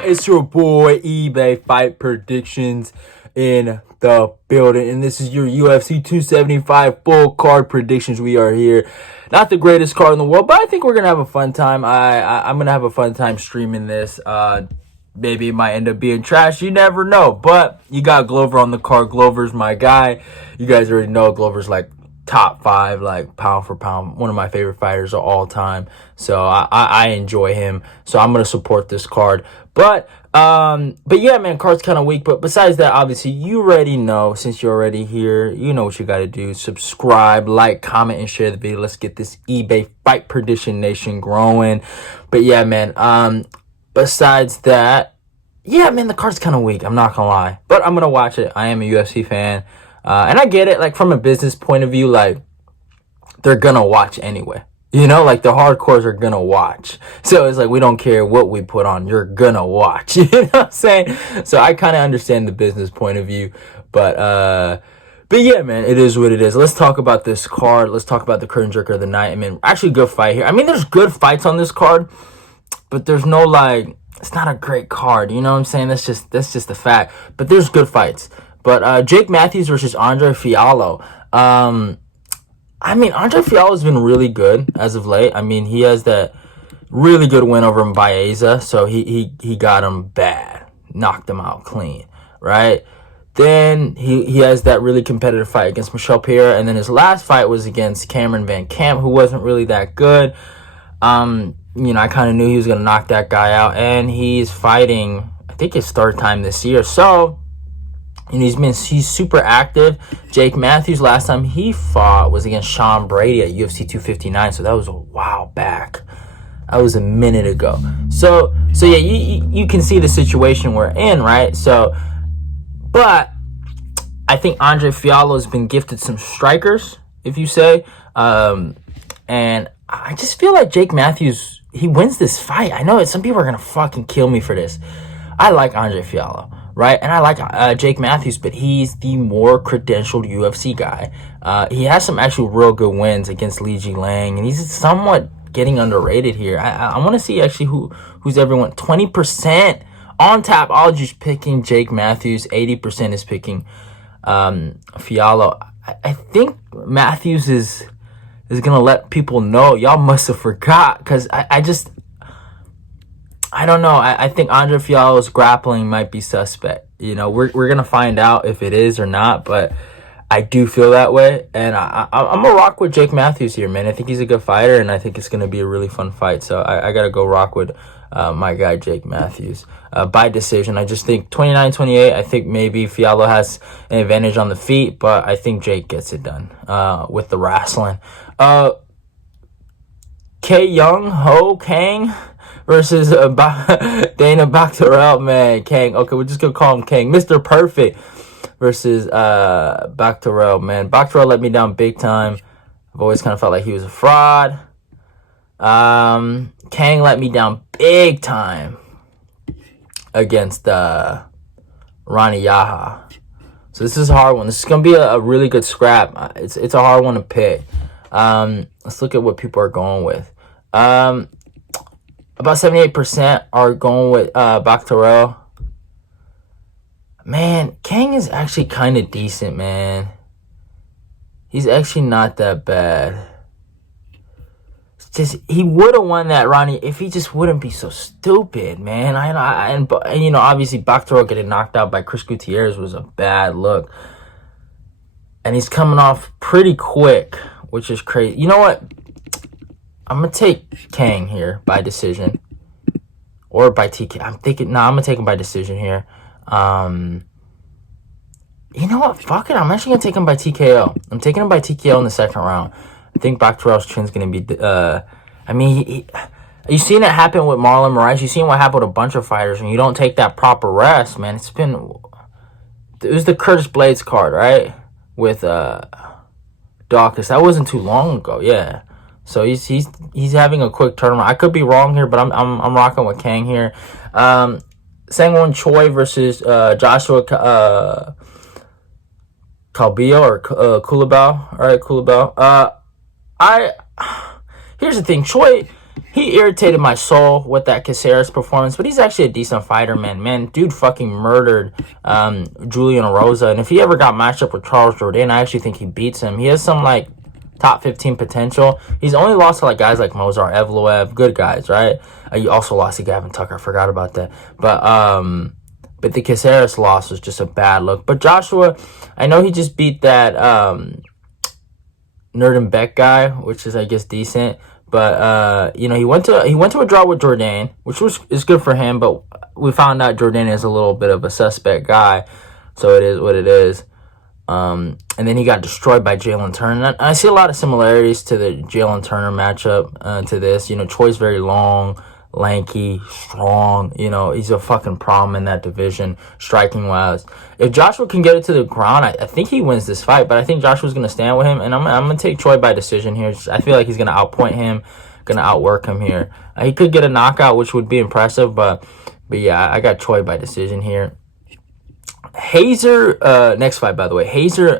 y'all? It's your boy eBay Fight Predictions in the building, and this is your UFC 275 full card predictions. We are here. Not the greatest card in the world, but I think we're gonna have a fun time. I'm gonna have a fun time streaming this. Maybe it might end up being trash. You never know. But you got Glover on the card. Glover's my guy. You guys already know Glover's like top 5, like pound for pound, one of my favorite fighters of all time. So I enjoy him. So I'm gonna support this card. But yeah, man, card's kind of weak. But besides that, obviously, you already know. Since you're already here, you know what you gotta do. Subscribe, like, comment, and share the video. Let's get this eBay Fight Prediction Nation growing. But yeah, man. Besides that, yeah, man, the card's kind of weak. I'm not gonna lie, but I'm gonna watch it. I am a UFC fan. And I get it, like, from a business point of view, like, they're gonna watch anyway. You know, like, the hardcores are gonna watch. So it's like, we don't care what we put on, you're gonna watch. You know what I'm saying? So I kind of understand the business point of view. But yeah, man, it is what it is. Let's talk about this card. Let's talk about the curtain jerker of the night. I mean, actually, good fight here. I mean, there's good fights on this card, but there's no, like, it's not a great card. You know what I'm saying? That's just a fact. But there's good fights. But Jake Matthews versus Andre Fialho. I mean, Andre Fialho's been really good as of late. I mean, he has that really good win over Baeza, so he got him bad, knocked him out clean, right? Then he has that really competitive fight against Michel Pereira, and then his last fight was against Cameron Van Camp, who wasn't really that good. You know, I kind of knew he was gonna knock that guy out, and he's fighting, I think, his third time this year. So, and he's super active. Jake Matthews, last time he fought was against Sean Brady at UFC 259, so that was a while back. That was a minute ago. So yeah, you can see the situation we're in, right? So, but I think Andre Fialho has been gifted some strikers, if you say, and I just feel like Jake Matthews, he wins this fight. I know some people are gonna fucking kill me for this. I like Andre Fialho, right? And I like Jake Matthews, but he's the more credentialed UFC guy. He has some actual real good wins against Li Jilang, and he's somewhat getting underrated here. I want to see actually who's everyone. 20% on Tapology's picking Jake Matthews. 80% is picking Fialho. I think Matthews is gonna let people know. Y'all must have forgot, because I don't know. I think Andre Fialho's grappling might be suspect. You know, we're gonna find out if it is or not, but I do feel that way, and I'm gonna rock with Jake Matthews here, man. I think he's a good fighter, and I think it's gonna be a really fun fight. So I gotta go rock with my guy Jake Matthews by decision. I just think 29-28. I think maybe Fialho has an advantage on the feet, but I think Jake gets it done with the wrestling. Kang versus Dana Bakterel, man. Kang. Okay, we're just gonna call him Kang. Mr. Perfect versus Bakterel, man. Bakterel let me down big time. I've always kind of felt like he was a fraud. Kang let me down big time against Rani Yaha. So this is a hard one. This is gonna be a really good scrap. It's a hard one to pick. Let's look at what people are going with. About 78% are going with Bakterel. Man, Kang is actually kind of decent, man. He's actually not that bad. It's just, he would have won that Ronnie if he just wouldn't be so stupid, man. And you know, obviously Bakterel getting knocked out by Chris Gutierrez was a bad look. And he's coming off pretty quick, which is crazy. You know what? I'm going to take Kang here by decision. Or by TK. I'm going to take him by decision here. You know what? Fuck it. I'm actually going to take him by TKO. I'm taking him by TKO in the second round. I think Bakterel's chin's going to be... I mean, you've seen it happen with Marlon Moraes. You've seen what happened with a bunch of fighters. When you don't take that proper rest, man. It was the Curtis Blades card, right? With Dawkins. That wasn't too long ago. Yeah. So he's having a quick turnaround. I could be wrong here, but I'm rocking with Kang here. Seung Choi versus Joshua Culibao or Culibao. All right, Culibao. Here's the thing. Choi he irritated my soul with that Caceres performance, but he's actually a decent fighter, man. Man, dude fucking murdered Julian Rosa, and if he ever got matched up with Charles Jourdain, I actually think he beats him. He has some, like, top 15 potential. He's only lost to, like, guys like Movsar Evloev, good guys, right? He also lost to Gavin Tucker, I forgot about that. But the Caceres loss was just a bad look. But Joshua, I know he just beat that Nerdenbeck guy, which is, I guess, decent. But you know, he went to a draw with Jourdain, which is good for him. But we found out Jourdain is a little bit of a suspect guy, so it is what it is. And then he got destroyed by Jalen Turner. And I see a lot of similarities to the Jalen Turner matchup to this. You know, Choi's very long, lanky, strong. You know, he's a fucking problem in that division, striking wise. If Joshua can get it to the ground, I think he wins this fight. But I think Joshua's going to stand with him. And I'm going to take Choi by decision here. I feel like he's going to outpoint him, going to outwork him here. He could get a knockout, which would be impressive. But yeah, I got Choi by decision here. Hazer, next fight, by the way. Hazer,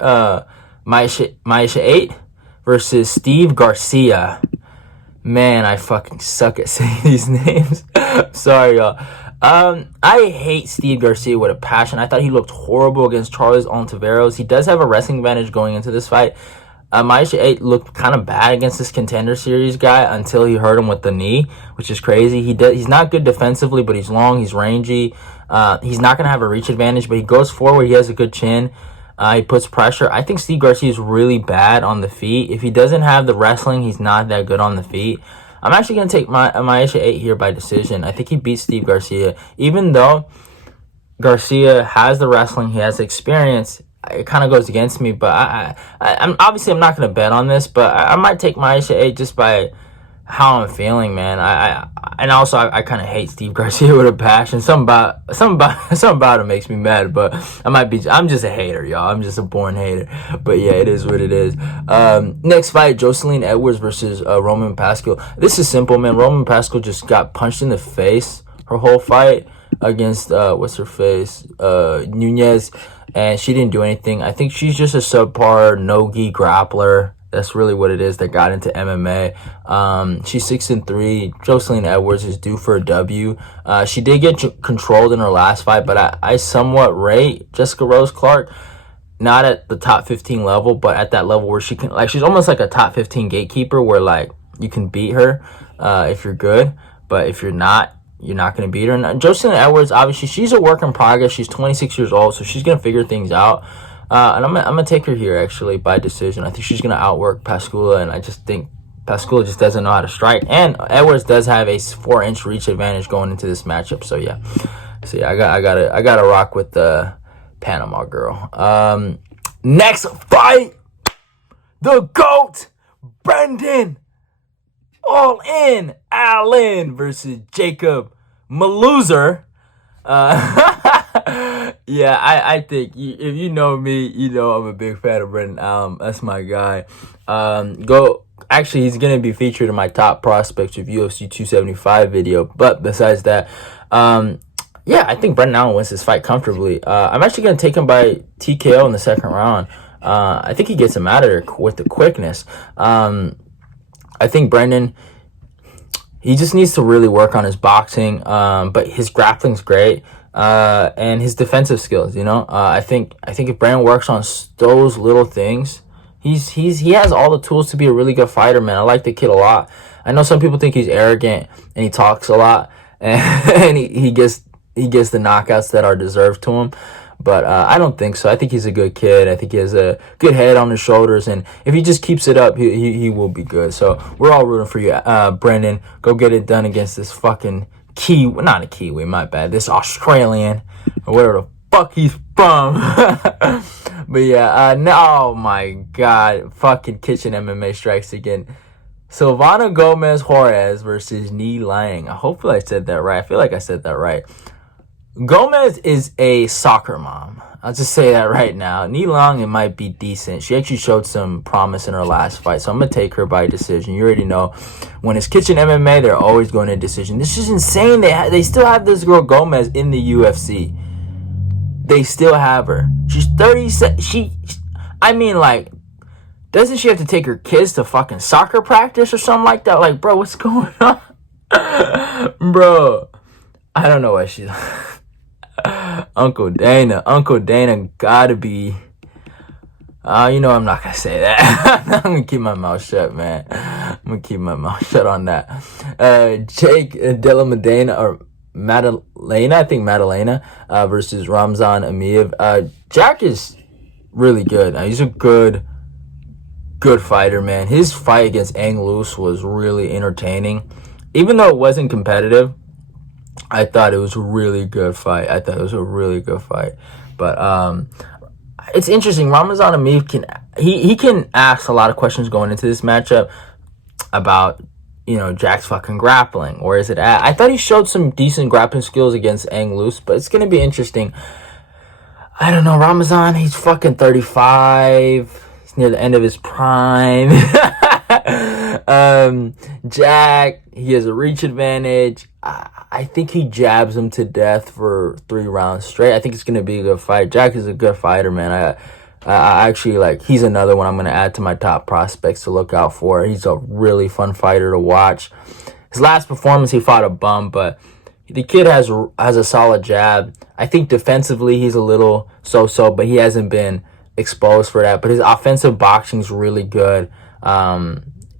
Maheshate versus Steve Garcia. Man, I fucking suck at saying these names. Sorry, y'all. I hate Steve Garcia with a passion. I thought he looked horrible against Charles Ontiveros. He does have a wrestling advantage going into this fight. Maheshate looked kind of bad against this Contender Series guy until he hurt him with the knee, which is crazy. He's not good defensively, but he's long, he's rangy. He's not going to have a reach advantage, but he goes forward. He has a good chin. He puts pressure. I think Steve Garcia is really bad on the feet. If he doesn't have the wrestling, he's not that good on the feet. I'm actually going to take Maheshate here by decision. I think he beats Steve Garcia. Even though Garcia has the wrestling, he has the experience, it kind of goes against me. But I'm obviously I'm not going to bet on this, but I might take Maheshate just by how I'm feeling, man. And also I kind of hate Steve Garcia with a passion. Something about it makes me mad, but I'm just a hater, y'all. I'm just a born hater. But yeah, it is what it is. Next fight, Joselyne Edwards versus Roman Pascual. This is simple, man. Roman Pascual just got punched in the face her whole fight against what's her face, Nunez, and she didn't do anything. I think she's just a subpar no-gi grappler. That's really what it is that got into MMA. She's 6-3. Joselyne Edwards is due for a W. She did get controlled in her last fight, but I somewhat rate Jessica Rose Clark. Not at the top 15 level, but at that level where she can, like, she's almost like a top 15 gatekeeper where, like, you can beat her if you're good. But if you're not, you're not going to beat her. And Joselyne Edwards, obviously, she's a work in progress. She's 26 years old, so she's going to figure things out. And I'm gonna take her here, actually, by decision. I think she's going to outwork Pascual, and I just think Pascual just doesn't know how to strike. And Edwards does have a 4-inch reach advantage going into this matchup. So, yeah. I gotta rock with the Panama girl. Next fight, the GOAT, Brendan All In Allen versus Jacob Maluzer. Yeah, I think if you know me, you know I'm a big fan of Brendan Allen. That's my guy. Actually, he's going to be featured in my top prospects of UFC 275 video. But besides that, yeah, I think Brendan Allen wins this fight comfortably. I'm actually going to take him by TKO in the second round. I think he gets him out of there with the quickness. I think Brendan, he just needs to really work on his boxing, but his grappling's great. And his defensive skills, you know, I think if Brandon works on those little things, he has all the tools to be a really good fighter, man. I like the kid a lot. I know some people think he's arrogant and he talks a lot, and he gets the knockouts that are deserved to him. But I don't think so. I think he's a good kid. I think he has a good head on his shoulders, and if he just keeps it up, he will be good. So we're all rooting for you, Brendan. Go get it done against this fucking not a Kiwi, my bad. This Australian, or whatever the fuck he's from. But yeah, oh my god, fucking Kitchen MMA strikes again. Silvana Gomez Juárez versus Na Liang. Hopefully I said that right. I feel like I said that right. Gomez is a soccer mom. I'll just say that right now. Na Liang, it might be decent. She actually showed some promise in her last fight, so I'm going to take her by decision. You already know, when it's Kitchen MMA, they're always going to decision. This is insane. They still have this girl Gomez in the UFC. They still have her. She's 37. I mean, like, doesn't she have to take her kids to fucking soccer practice or something like that? Like, bro, what's going on? Bro, I don't know why she's... Uncle Dana gotta be... you know I'm not gonna say that. I'm gonna keep my mouth shut, man. I'm gonna keep my mouth shut on that. Jake Della Maddalena, or Maddalena, I think Maddalena, versus Ramazan Emeev. Jack is really good. He's a good fighter, man. His fight against Ang Loose was really entertaining. Even though it wasn't competitive, I thought it was a really good fight. But it's interesting. Ramazan Emeev can ask a lot of questions going into this matchup about, you know, Jack's fucking grappling. Where is it at? I thought he showed some decent grappling skills against Ang Loose, but it's gonna be interesting. I don't know, Ramazan, he's fucking 35. He's near the end of his prime. Jack, he has a reach advantage. I think he jabs him to death for 3 rounds straight. I think it's gonna be a good fight. Jack is a good fighter, man. I actually, like, he's another one I'm gonna add to my top prospects to look out for. He's a really fun fighter to watch. His last performance, he fought a bum, but the kid has a solid jab. I think defensively he's a little so-so, but he hasn't been exposed for that. But his offensive boxing's really good.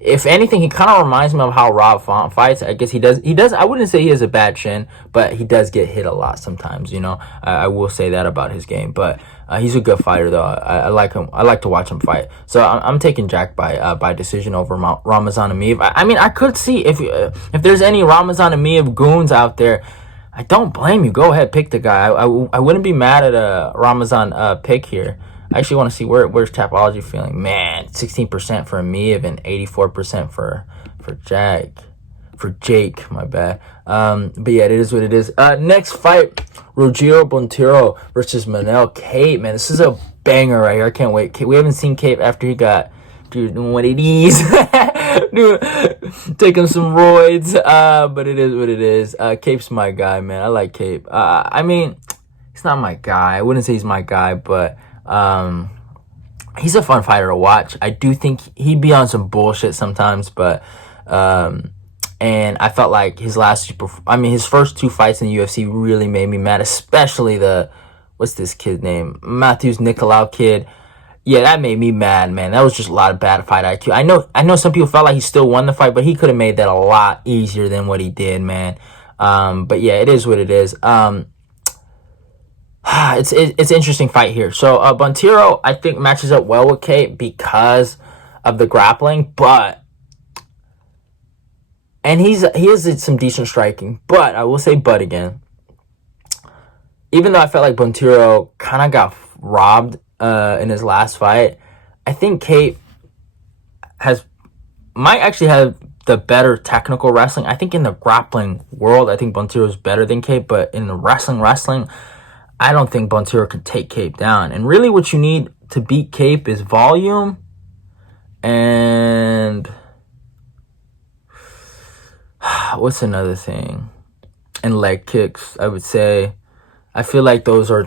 If anything, he kind of reminds me of how Rob Font fights. I guess he does. I wouldn't say he has a bad chin, but he does get hit a lot sometimes. You know, I will say that about his game. But he's a good fighter, though. I like him. I like to watch him fight. So I'm taking Jack by decision over Ramazan Emeev. I mean, I could see if there's any Ramazan Emeev goons out there. I don't blame you. Go ahead, pick the guy. I wouldn't be mad at a Ramazan pick here. I actually want to see where's Tapology feeling. Man, 16% for Emeev and 84% for Jake, my bad. But yeah, it is what it is. Next fight, Rogério Bontorin versus ManelKape. Man, this is a banger right here. I can't wait. We haven't seen Kape after he got doing what it is. Taking some roids. But it is what it is. Kape's my guy, man. I like Kape. I mean, he's not my guy. I wouldn't say he's my guy, but he's a fun fighter to watch. I do think he'd be on some bullshit sometimes, but and I felt like his his first 2 fights in the UFC really made me mad, especially what's this kid's name? Matthews Nicolau kid. Yeah, that made me mad, man. That was just a lot of bad fight IQ. I know some people felt like he still won the fight, but he could have made that a lot easier than what he did, man. But yeah, it is what it is. It's an interesting fight here. So Bontorin, I think, matches up well with Kape because of the grappling, and he has some decent striking. But I will say, but again, even though I felt like Bontorin kind of got robbed in his last fight, I think Kape might actually have the better technical wrestling. I think in the grappling world, I think Bontorin is better than Kape, but in the wrestling, I don't think Bontorin could take Kape down. And really what you need to beat Kape is volume and what's another thing? And leg kicks, I would say. I feel like those are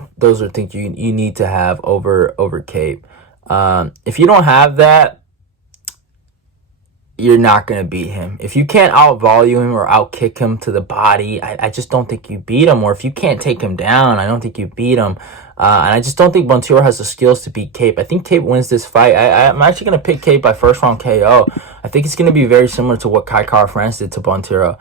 things you need to have over Kape. If you don't have that, you're not going to beat him. If you can't out-volume him or out-kick him to the body, I just don't think you beat him. Or if you can't take him down, I don't think you beat him. And I just don't think Bontorin has the skills to beat Kape. I think Kape wins this fight. I'm actually going to pick Kape by first round KO. I think it's going to be very similar to what Kai Kara-France did to Bontorin.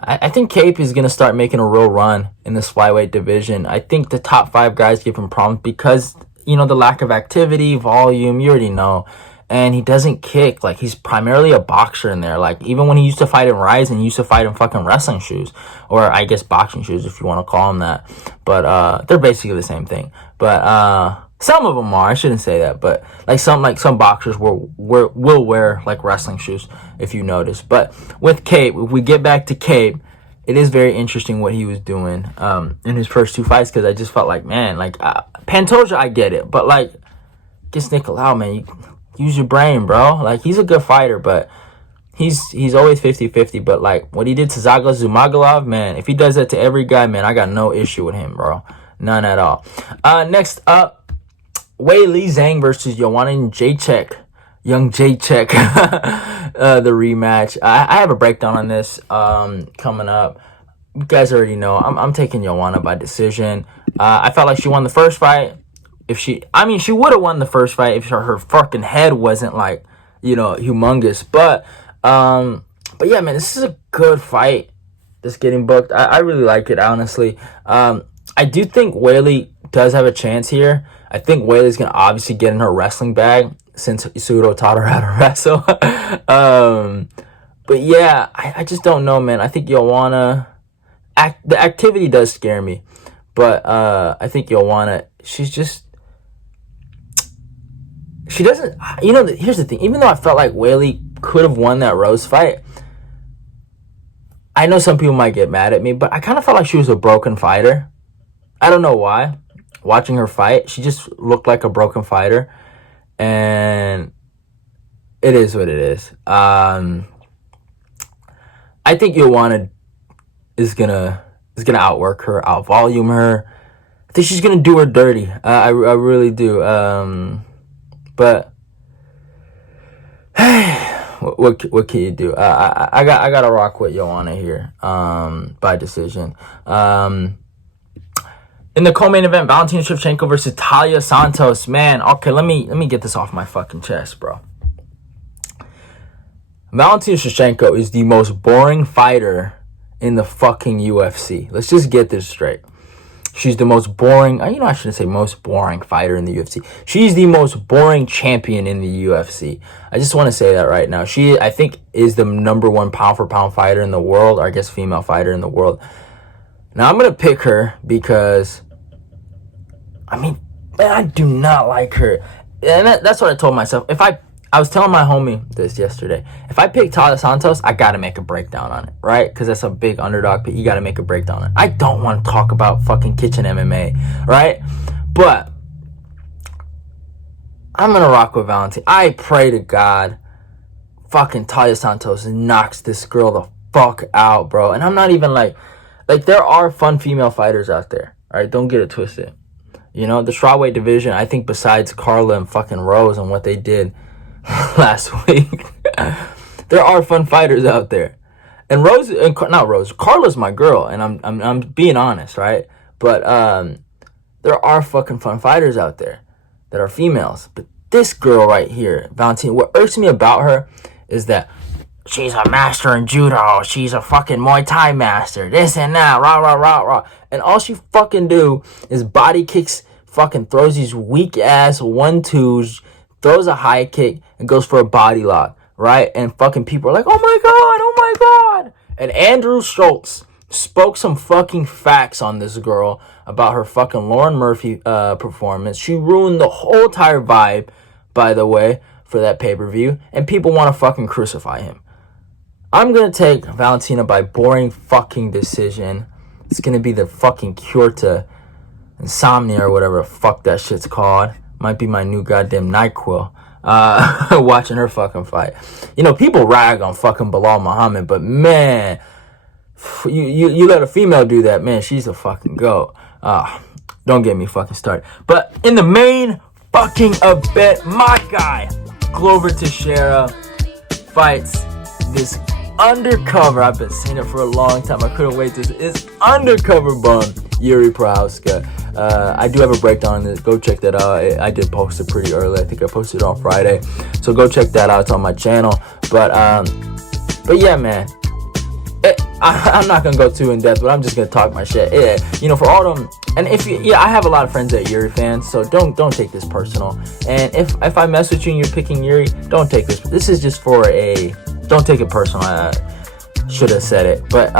I think Kape is going to start making a real run in this flyweight division. I think the top 5 guys give him problems because, you know, the lack of activity, volume, you already know. And he doesn't kick. Like, he's primarily a boxer in there. Like, even when he used to fight in Rise, and he used to fight in fucking wrestling shoes. Or, I guess, boxing shoes, if you want to call them that. But, they're basically the same thing. But, some of them are. I shouldn't say that. But, some boxers will wear, like, wrestling shoes, if you notice. But, with Kape, if we get back to Kape, it is very interesting what he was doing, in his first 2 fights. Because I just felt like, man, like, Pantoja, I get it. But, like, against Nicolau, man, use your brain, bro. Like, he's a good fighter, but he's always 50-50. But, like, what he did to Zaga Zumagulov, man, if he does that to every guy, man, I got no issue with him, bro. None at all. Next up, Weili Zhang versus Jędrzejczyk. Jędrzejczyk, the rematch. I have a breakdown on this coming up. You guys already know. I'm taking Joanna by decision. I felt like she won the first fight. She would have won the first fight if her fucking head wasn't like, humongous. But yeah, man, this is a good fight that's getting booked. I really like it, honestly. I do think Weili does have a chance here. I think Weili's going to obviously get in her wrestling bag since Isuto taught her how to wrestle. But yeah, I just don't know, man. I think Joanna... the activity does scare me. But I think Joanna, she doesn't... here's the thing. Even though I felt like Weili could have won that Rose fight, I know some people might get mad at me, but I kind of felt like she was a broken fighter. I don't know why. Watching her fight, she just looked like a broken fighter. And it is what it is. I think Joanna is gonna outwork her, outvolume her. I think she's gonna do her dirty. I really do. But what can you do? I gotta rock with Joanna here. By decision. In the co-main event, Valentina Shevchenko versus Taila Santos. Man, okay, let me get this off my fucking chest, bro. Valentina Shevchenko is the most boring fighter in the fucking UFC. Let's just get this straight. She's the most boring... I shouldn't say most boring fighter in the UFC. She's the most boring champion in the UFC. I just want to say that right now. She, I think, is the #1 pound-for-pound fighter in the world, or I guess female fighter in the world. Now, I'm going to pick her because... man, I do not like her. And that's what I told myself. I was telling my homie this yesterday. If I pick Taila Santos, I got to make a breakdown on it, right? Because that's a big underdog pick. You got to make a breakdown on it. I don't want to talk about fucking kitchen MMA, right? But I'm going to rock with Valentina. I pray to God fucking Taila Santos knocks this girl the fuck out, bro. And I'm not even like there are fun female fighters out there, all right? Don't get it twisted. The strawweight division, I think besides Carla and fucking Rose and what they did last week, there are fun fighters out there. And Carla's my girl, and I'm being honest, right? But there are fucking fun fighters out there that are females. But this girl right here, Valentina, what irks me about her is that she's a master in judo. She's a fucking Muay Thai master. This and that. Rah, rah, rah, rah. And all she fucking do is body kicks, fucking throws these weak-ass 1-2s, throws a high kick, and goes for a body lock, right? And fucking people are like, oh my God. And Andrew Schultz spoke some fucking facts on this girl about her fucking Lauren Murphy performance. She ruined the whole entire vibe, by the way, for that pay-per-view. And people want to fucking crucify him. I'm going to take Valentina by boring fucking decision. It's going to be the fucking cure to insomnia or whatever the fuck that shit's called. Might be my new goddamn NyQuil. Watching her fucking fight. People rag on fucking Bilal Muhammad, but man, you let a female do that, man, she's a fucking goat. Don't get me fucking started. But in the main fucking event, my guy, Glover Teixeira, fights this undercover, I've been saying it for a long time, I couldn't wait to it's undercover bum, Jiří Procházka. I do have a breakdown on this. Go check that out. I did post it pretty early. I think I posted it on Friday. So go check that out. It's on my channel. But yeah, man. I'm not going to go too in depth, but I'm just going to talk my shit. Yeah, for all them. And I have a lot of friends that are Jiří fans, so don't take this personal. And if I mess with you and you're picking Jiří, don't take this. This is just for don't take it personal. I should have said it. But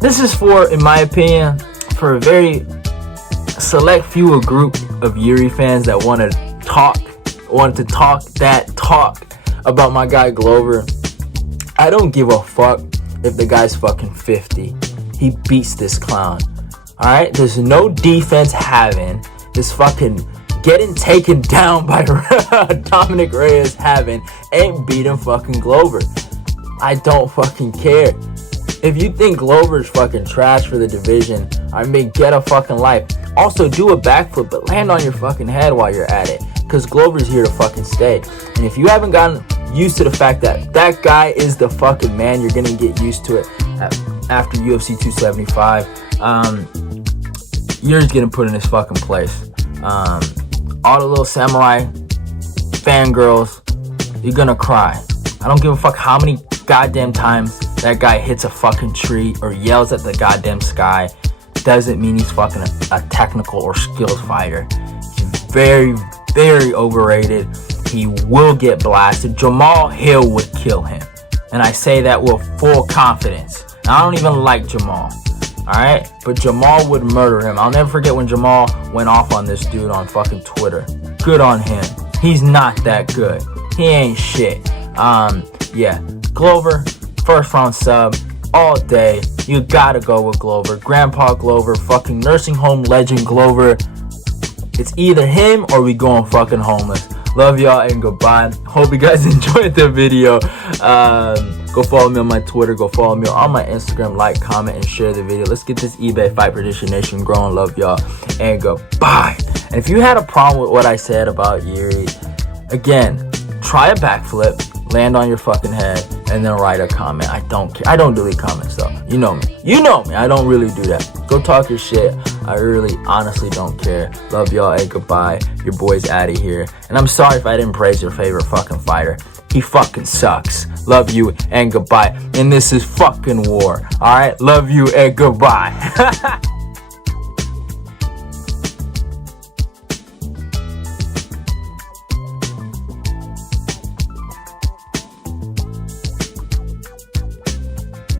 this is for, in my opinion, for a very select few group of Jiří fans that want to talk that talk about my guy Glover. I don't give a fuck if the guy's fucking 50. He beats this clown. Alright? There's no defense having. This fucking getting taken down by Dominic Reyes having ain't beating fucking Glover. I don't fucking care. If you think Glover's fucking trash for the division, I mean, get a fucking life. Also, do a backflip, but land on your fucking head while you're at it. because Glover's here to fucking stay. And if you haven't gotten used to the fact that that guy is the fucking man, you're gonna get used to it after UFC 275. You're just getting put in his fucking place. All the little samurai fangirls, you're gonna cry. I don't give a fuck how many goddamn times that guy hits a fucking tree or yells at the goddamn sky. Doesn't mean he's fucking a technical or skilled fighter. He's very, very overrated. He will get blasted. Jamal Hill would kill him. And I say that with full confidence. I don't even like Jamal. Alright? But Jamal would murder him. I'll never forget when Jamal went off on this dude on fucking Twitter. Good on him. He's not that good. He ain't shit. Yeah. Glover, first round sub, all day. You gotta go with Glover. Grandpa Glover, fucking nursing home legend Glover. It's either him or we going fucking homeless. Love y'all and goodbye. Hope you guys enjoyed the video. Go follow me on my Twitter. Go follow me on my Instagram. Like, comment, and share the video. Let's get this eBay Fight Prediction Nation growing. Love y'all and goodbye. And if you had a problem with what I said about Jiří, again, try a backflip, land on your fucking head, and then write a comment. I don't care. I don't delete comments though. You know me. You know me. I don't really do that. Go talk your shit. I really, honestly don't care. Love y'all and goodbye. Your boy's out of here. And I'm sorry if I didn't praise your favorite fucking fighter. He fucking sucks. Love you and goodbye. And this is fucking war. Alright? Love you and goodbye.